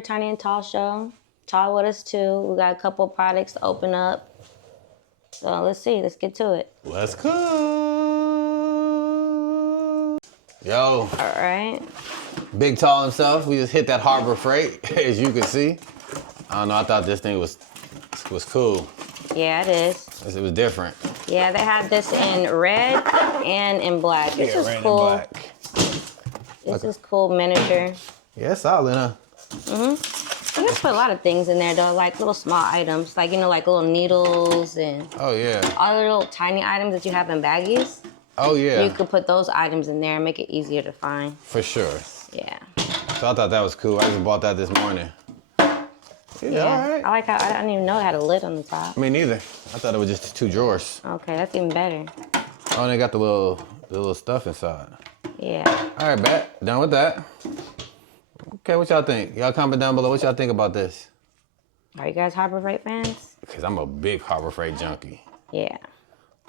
here, Tiny and Tall Show. Tall with us too. We got a couple products to open up. So let's see, let's get to it. Let's go. Yo. All right. Big Tall himself. We just hit that Harbor Freight, as you can see. I don't know, I thought this thing was cool. Yeah, it is. It was different. Yeah, they have this in red and in black. This is red cool. and black. This is cool miniature. Yeah, it's solid, huh? You can put a lot of things in there though, like little small items, like, you know, like little needles and Oh, yeah. all the little tiny items that you have in baggies. Oh, yeah. You could put those items in there and make it easier to find. For sure. Yeah. So I thought that was cool. I just bought that this morning. Yeah, all right. I like how, I didn't even know it had a lid on the top. Me neither. I thought it was just 2 drawers. Okay, that's even better. Oh, and they got the little stuff inside. Yeah. All right, bet. Done with that. Okay, what y'all think? Y'all comment down below. What y'all think about this? Are you guys Harbor Freight fans? Because I'm a big Harbor Freight junkie. Yeah.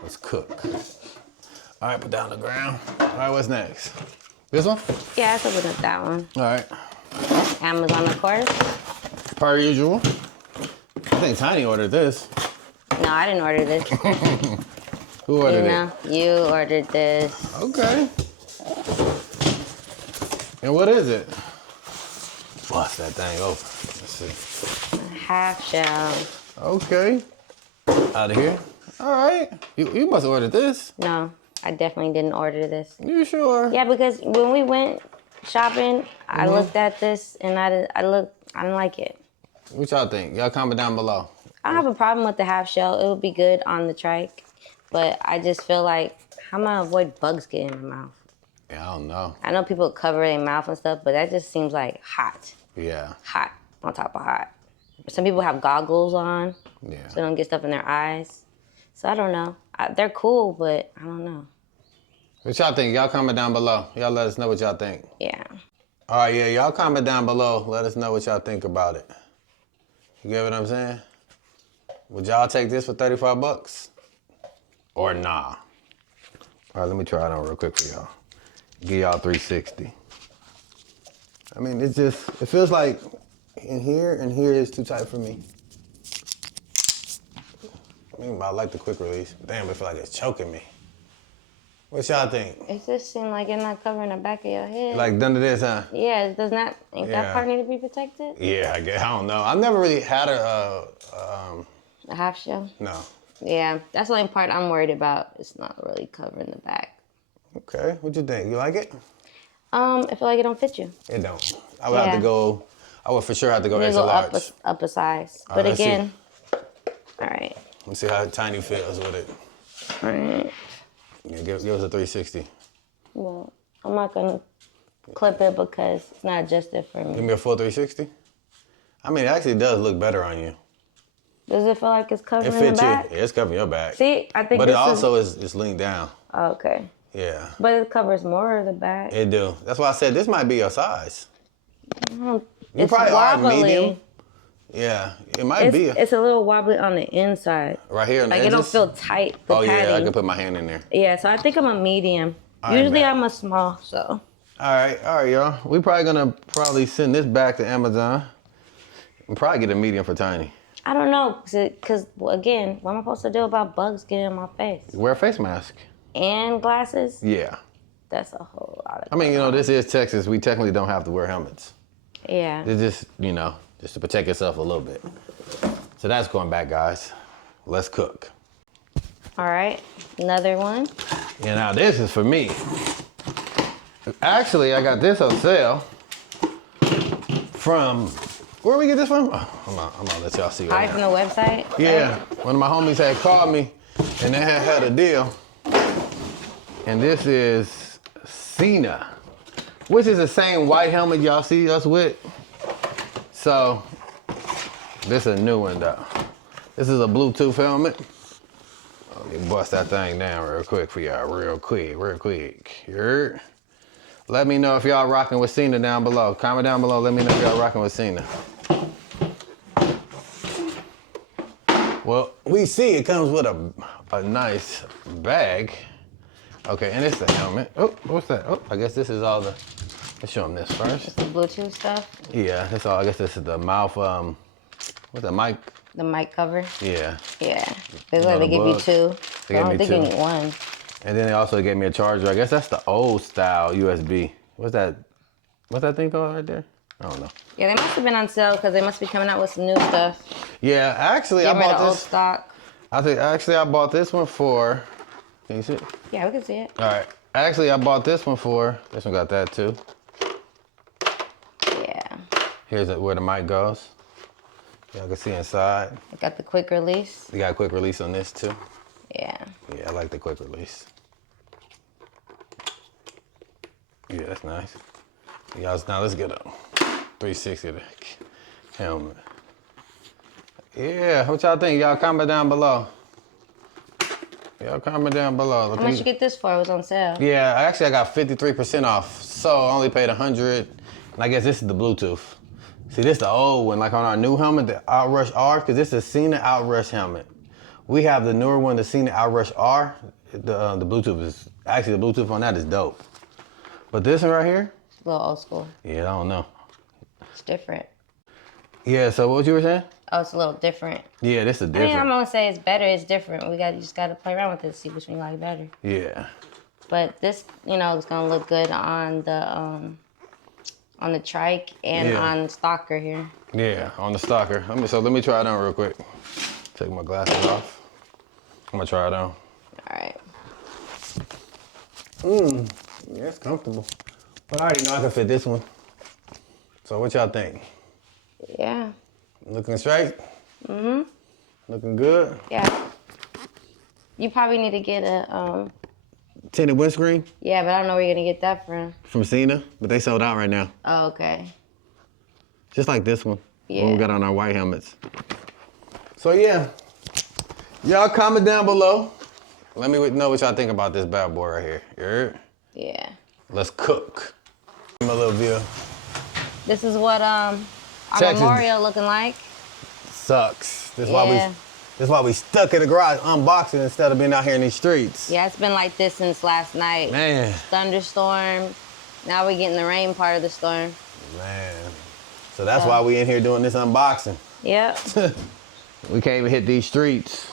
Let's cook. All right, put down the ground. All right, what's next? This one? Yeah, let's open up that one. All right. Amazon, of course. Per usual. I think Tiny ordered this. No, I didn't order this. Who ordered it? You ordered this. Okay. And what is it? Bust that thing open. Let's see. A half shell. Okay. Out of here. All right. You must have ordered this. No, I definitely didn't order this. You sure? Yeah, because when we went shopping, I looked at this and I didn't like it. What y'all think? Y'all comment down below. I don't have a problem with the half shell. It would be good on the trike. But I just feel like, how am I gonna avoid bugs getting in my mouth? Yeah, I don't know. I know people cover their mouth and stuff, but that just seems like hot. Yeah. Hot on top of hot. Some people have goggles on, Yeah. so they don't get stuff in their eyes. So I don't know. They're cool, but I don't know. What y'all think? Y'all comment down below. Y'all let us know what y'all think. Yeah. All right, yeah, y'all comment down below. Let us know what y'all think about it. You get what I'm saying? Would y'all take this for 35 bucks? Or nah? All right, let me try it on real quick for y'all. Give y'all 360. I mean, it feels like in here and here is too tight for me. I mean, I like the quick release. Damn, I feel like it's choking me. What y'all think? It just seems like it's not covering the back of your head. Like done to this, huh? Yeah, it does not. Ain't that part need to be protected? Yeah, I guess. I don't know. I've never really had a half shell? No. Yeah, that's the only part I'm worried about. It's not really covering the back. Okay, what you think? You like it? I feel like it don't fit you. It don't. I would have to go. I would for sure have to go You extra go large. up a size. All But right, again, all right. Let's see how Tiny feels with it. All right. Yeah, give us a 360. Well, I'm not gonna clip it because it's not adjusted for me. Give me a full 360. I mean, it actually does look better on you. Does it feel like it's covering It the fits you. back? Yeah, it's covering your back. See, I think. But it also is leaned down. Oh, okay. Yeah. But it covers more of the back. It do. That's why I said this might be your size. You It's probably wobbly. are medium. Yeah, it might be. It's a little wobbly on the inside. Right here on the Like edges? it don't feel tight. The Oh yeah, I padding. can put my hand in there. Yeah, so I think I'm a medium. All right, Usually bet. I'm a small, so. All right, y'all. We probably gonna send this back to Amazon and probably get a medium for Tiny. I don't know, because again, what am I supposed to do about bugs getting in my face? Wear a face mask. And glasses? Yeah. That's a whole lot of I mean, you know, this is Texas. We technically don't have to wear helmets. Yeah. It's just, you know, just to protect yourself a little bit. So that's going back, guys. Let's cook. All right, another one. And now this is for me. Actually, I got this on sale from, where we get this from? Oh, I'm gonna let y'all see right From now. the website? Yeah, one of my homies had called me and they had a deal. And this is Sena, which is the same white helmet y'all see us with. So, this is a new one though. This is a Bluetooth helmet. Let me bust that thing down real quick for y'all, real quick. You heard? Let me know if y'all rocking with Sena down below. Comment down below, let me know if y'all rocking with Sena. Well, we see it comes with a nice bag. Okay, and it's the helmet. Oh, what's that? Oh, I guess this is all the Let's show them this first. It's the Bluetooth stuff. Yeah, that's all. I guess this is the mouth. What's the mic? The mic cover. Yeah. Yeah. They give you two. I don't think you need one. And then they also gave me a charger. I guess that's the old style USB. What's that thing called right there? I don't know. Yeah, they must have been on sale because they must be coming out with some new stuff. Yeah, actually, I bought this. Old stock. I bought this one for. Can you see it? Yeah, we can see it. All right. Actually, I bought this one for. This one got that too. Yeah. Here's where the mic goes. Y'all can see inside. It got the quick release. You got a quick release on this too. Yeah. Yeah, I like the quick release. Yeah, that's nice. Y'all, now let's get a 360 helmet. Yeah, what y'all think? Y'all comment down below. Y'all comment down below. How much you get this for? It was on sale. Yeah, actually I got 53% off. So I only paid 100. And I guess this is the Bluetooth. See, this is the old one, like on our new helmet, the Outrush R, because this is Sena Outrush helmet. We have the newer one, the Sena Outrush R. The Bluetooth is, actually the Bluetooth on that is dope. But this one right here? It's a little old school. Yeah, I don't know. It's different. Yeah, so what you were saying? Oh, it's a little different. Yeah, this is different. I mean, I'm gonna say it's better, it's different. You just gotta play around with it to see which one you like better. Yeah. But this, is gonna look good on the Trike and on Stalker here. Yeah, on the Stalker. Let me try it on real quick. Take my glasses off. I'm gonna try it on. All right. Yeah, it's comfortable. But I already know I can fit this one. So what y'all think? Yeah. Looking straight? Mm-hmm. Looking good? Yeah. You probably need to get a tinted windscreen? Yeah, but I don't know where you're gonna get that from. From Sena, but they sold out right now. Oh, okay. Just like this one. Yeah. When we got on our white helmets. So yeah. Y'all comment down below. Let me know what y'all think about this bad boy right here. You heard? Yeah. Let's cook. Give me a little view. This is what our memorial looking like. Sucks. This is why we stuck in the garage unboxing instead of being out here in these streets. Yeah, it's been like this since last night. Man. Thunderstorm. Now we're getting the rain part of the storm. Man. So that's why we in here doing this unboxing. Yep. We can't even hit these streets.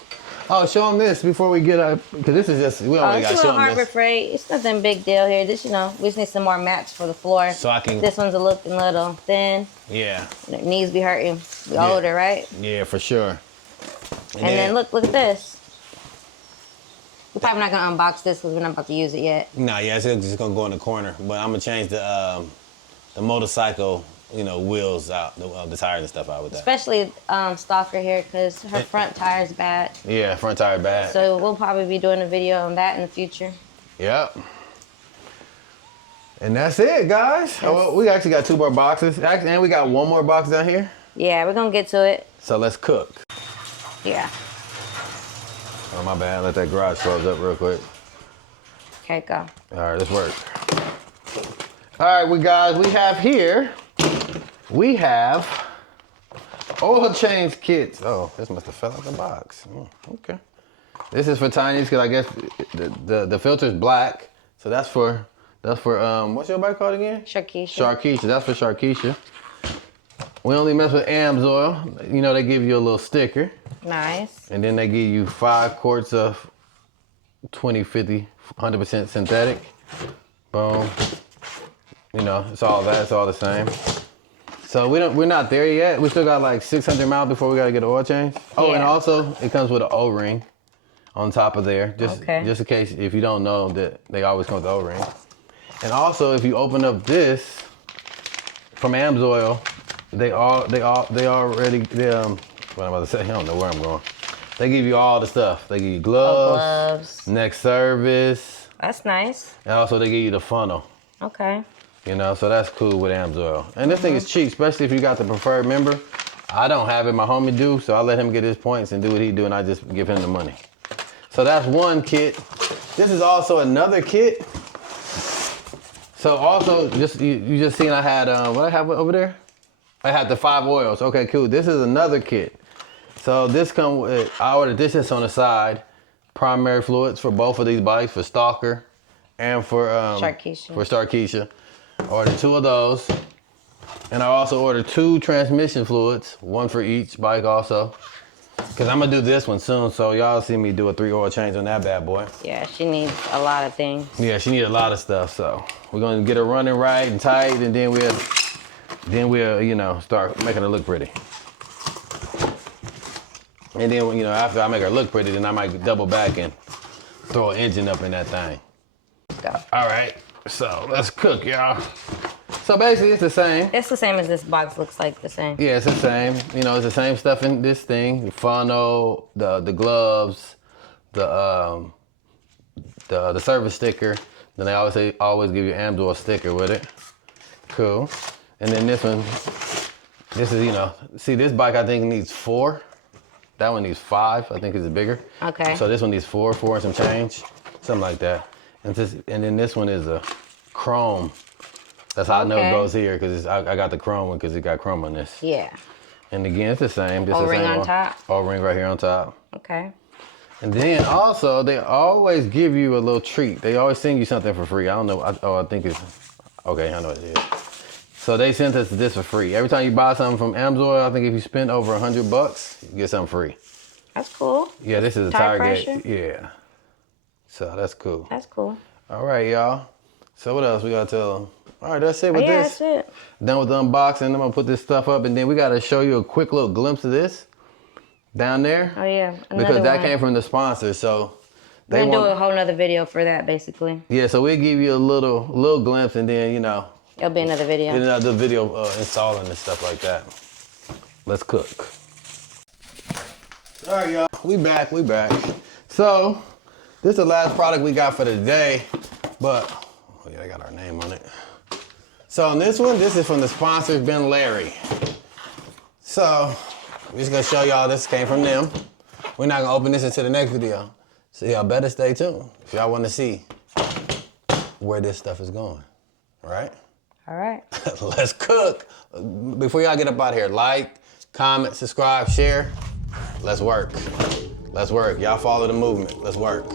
Oh, show them this before we get up, because this is just, we only got to show them Harbor this. Freight. It's nothing big deal here. This, we just need some more mats for the floor. So I can. This one's a little thin. Yeah. Knees be hurting. We older, right? Yeah, for sure. And then look at this. We're probably not gonna unbox this because we're not about to use it yet. Nah, yeah, it's just gonna go in the corner. But I'm gonna change the motorcycle, wheels out, the tires and stuff out with that. Especially Stalker here because her front tire's bad. Yeah, front tire bad. So we'll probably be doing a video on that in the future. Yep. And that's it, guys. Oh, well, we actually got 2 more boxes. Actually, and we got 1 more box down here. Yeah, we're gonna get to it. So let's cook. Yeah. Oh, my bad. Let that garage close up real quick. Okay, go. All right, let's work. All right, we have oil change kits. Oh, this must have fell out the box. Okay. This is for tinies because I guess the filter's black. So that's for what's your bike called again? SHARKIESHA. SHARKIESHA. That's for SHARKIESHA. We only mess with Amsoil. They give you a little sticker. Nice. And then they give you 5 quarts of 20/50 100% synthetic. Boom. It's all that. It's all the same. So we're not there yet. We still got like 600 miles before we gotta get an oil change. Oh, and also it comes with an O-ring on top of there, just in case if you don't know that they always come with the O-ring. And also if you open up this from Amsoil, what I'm about to say, I don't know where I'm going. They give you all the stuff. They give you gloves, next service. That's nice. And also they give you the funnel. Okay. So that's cool with Amsoil. And this thing is cheap, especially if you got the preferred member. I don't have it, my homie do, so I let him get his points and do what he do, and I just give him the money. So that's one kit. This is also another kit. So also, you just seen I had, what I have over there? I had the 5 oils. Okay, cool. This is another kit. So this come with, I ordered this just on the side. Primary fluids for both of these bikes, for Stalker and for SHARKIESHA. For SHARKIESHA. Ordered 2 of those. And I also ordered 2 transmission fluids, 1 for each bike also. Cause I'm gonna do this one soon, so y'all see me do a 3 oil change on that bad boy. Yeah, she needs a lot of things. Yeah, she needs a lot of stuff, so we're gonna get her running right and tight, and then we'll, you know, start making her look pretty. And then, you know, after I make her look pretty, then I might double back and throw an engine up in that thing. Let's go. All right, so let's cook, y'all. So basically, it's the same. It's the same as this box looks like the same. Yeah, it's the same. You know, it's the same stuff in this thing. The funnel, the gloves, the service sticker. Then they always give you an Amsoil sticker with it. Cool. And then this one, this is, you know, see this bike I think needs 4. That one needs 5. I think it's bigger. Okay. So this one needs 4 and some change, something like that. And then this one is a chrome. That's how I know it goes here, because I got the chrome one because it got chrome on this. Yeah. And again, it's the same. O-ring on top? O-ring right here on top. Okay. And then also, they always give you a little treat. They always send you something for free. I don't know. I think it's, okay, I know what it is. So they sent us this for free. Every time you buy something from Amsoil, I think if you spend over $100, you get something free. That's cool. Yeah, this is a tire gauge. Yeah. So that's cool. That's cool. All right, y'all. So what else we gotta tell them? All right, that's it with this. That's it. Done with the unboxing. I'm gonna put this stuff up, and then we gotta show you a quick little glimpse of this down there. Oh yeah, because that came from the sponsor, so we're gonna do a whole nother video for that, basically. Yeah, so we'll give you a little glimpse, and then, you know, it'll be another video. Another video installing and stuff like that. Let's cook. All right, y'all, we back. So this is the last product we got for today, but oh yeah, I got our name on it. So on this one, this is from the sponsors, Ben Larry. So we're just gonna show y'all this came from them. We're not gonna open this until the next video. So y'all better stay tuned if y'all wanna see where this stuff is going, all right? All right. Let's cook. Before y'all get up out of here, like, comment, subscribe, share. Let's work. Let's work. Y'all follow the movement. Let's work.